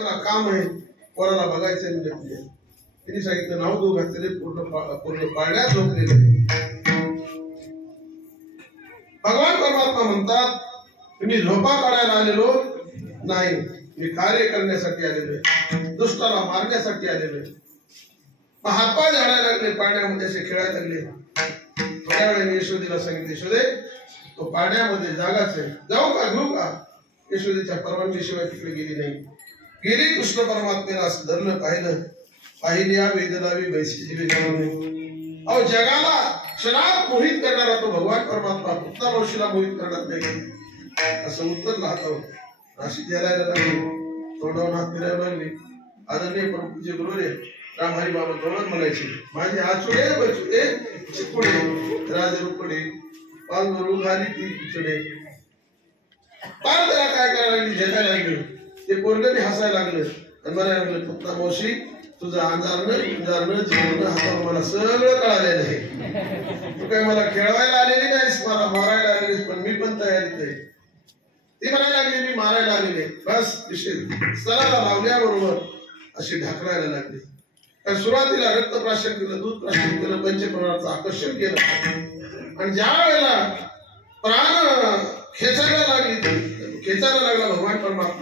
मला काम आहे, कोणाला बघायचं म्हणजे तिने सांगितलं नाव दो घातलेले पूर्ण पाळण्यात झोपलेले. भगवान परमात्मा म्हणतात तुम्ही झोपा काढायला आलेलो नाही, मी कार्य करण्यासाठी आलेलो आहे, दुष्टाला मारण्यासाठी आलेलो आहे. मग हातपाय झाडायला लागले, पाण्यामध्ये असे खेळायला लागले. थोड्या वेळाने यशोदेला सांगितले यशोदे तो पाण्यामध्ये जागाच आहे, जाऊ का घेऊ का. यशोदेच्या परवानगीशिवाय तिकडे गेली नाही. गेली कृष्ण परमात्मेला असं धरलं, पाहिलं, पाहिल्या वेदनावी बैसीची वेदना. अहो जगाला क्षणात मोहित करणारा तो भगवान परमात्मा पुत्ता मावशीला मोहित करणार नाही असं उत्तर लावतो. अशी द्यायला लागली, तोंडावर हात फिरायला लागली. आदरणीय परमपूज्य गुरुरे रामहरी बाबा तोंडात म्हणायचे माझे आचुडे बचुडे चिपुडे राजरूपडे पांघरू घाली ती पिचडे. पार त्याला काय करायला लागली, झेकायला लागली. ते पोरगणी हसायला लागलं आणि म्हणायला लागलं पुत्ता मावशी तुझं अंधारणं जीवन हातावर मला सगळं कळालेलं आहे. तू काय मला खेळवायला आलेली नाहीस, मला मारायला आलेलीस, पण मी पण तयारीत आहे. ती म्हणायला लागली मी मारायला आलेले. बस विषय स्तराला लावल्याबरोबर अशी ढाकरायला लागली. सुरुवातीला रक्तप्राशन केलं, दूध प्राशन केलं, पंचप्रणाचं आकर्षण केलं आणि ज्या वेळेला प्राण खेचायला लागला भगवान परमात्मा